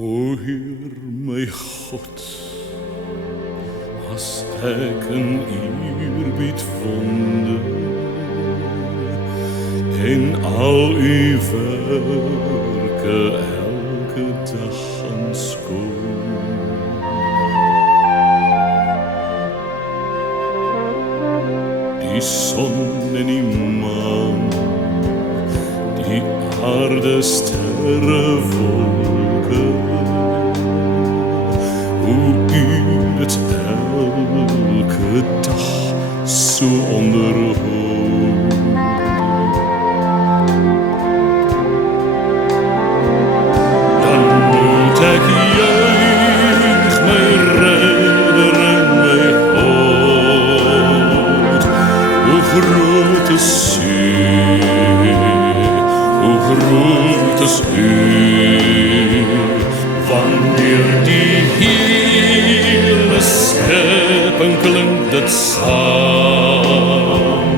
O Heer, my God, as ek in eerbied wonder en al u werke elke dag aanskou. Die son en die maan, die aarde, sterre, wolke, hoe u het elke dag so onderhou. Dan moet ek juig my redder en my God. Hoe groot is u, hoe groot is u, wanneer die hele schepping klink dit saam.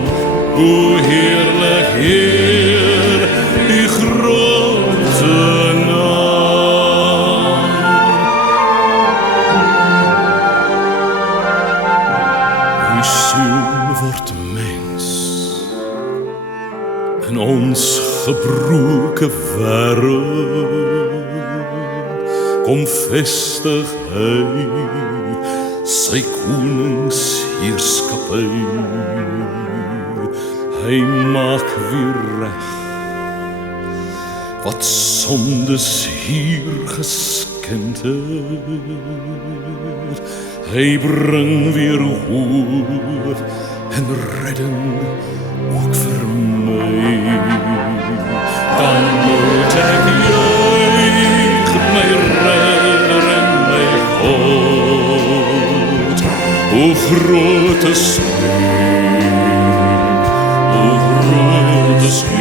Hoe heerlijk, Heer, die grote naam. Uw siel word mens in ons gebroken wêreld, kom vestig hy sy koningsheerskappy. Hy maak weer reg wat sondes hier geskend het. Hy bring weer hoop en redding ook vir my. Dan moet ek juig my redder en my God. Hoe groot is u, hoe groot is u,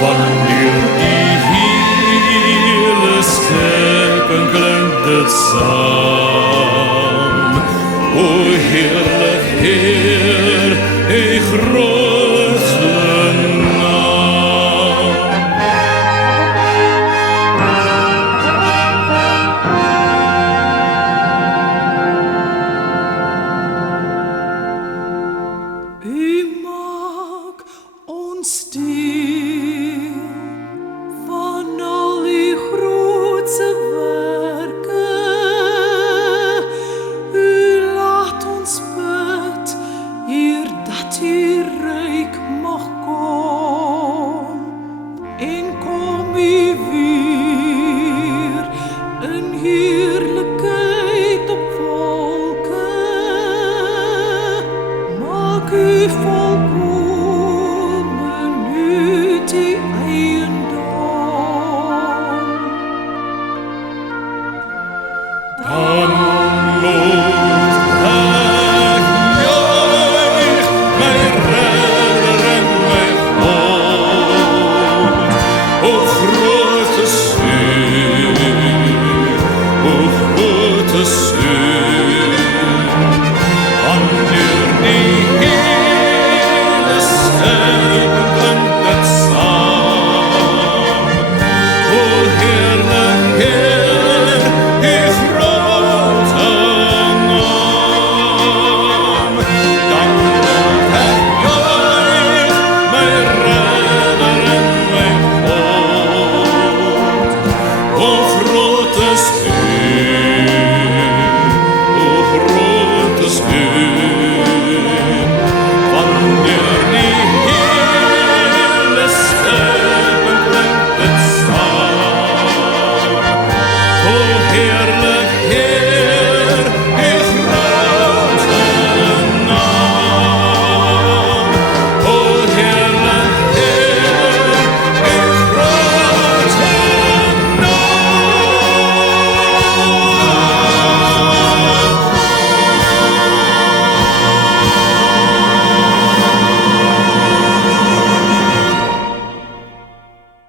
wanneer die hele schepping klink dit saam.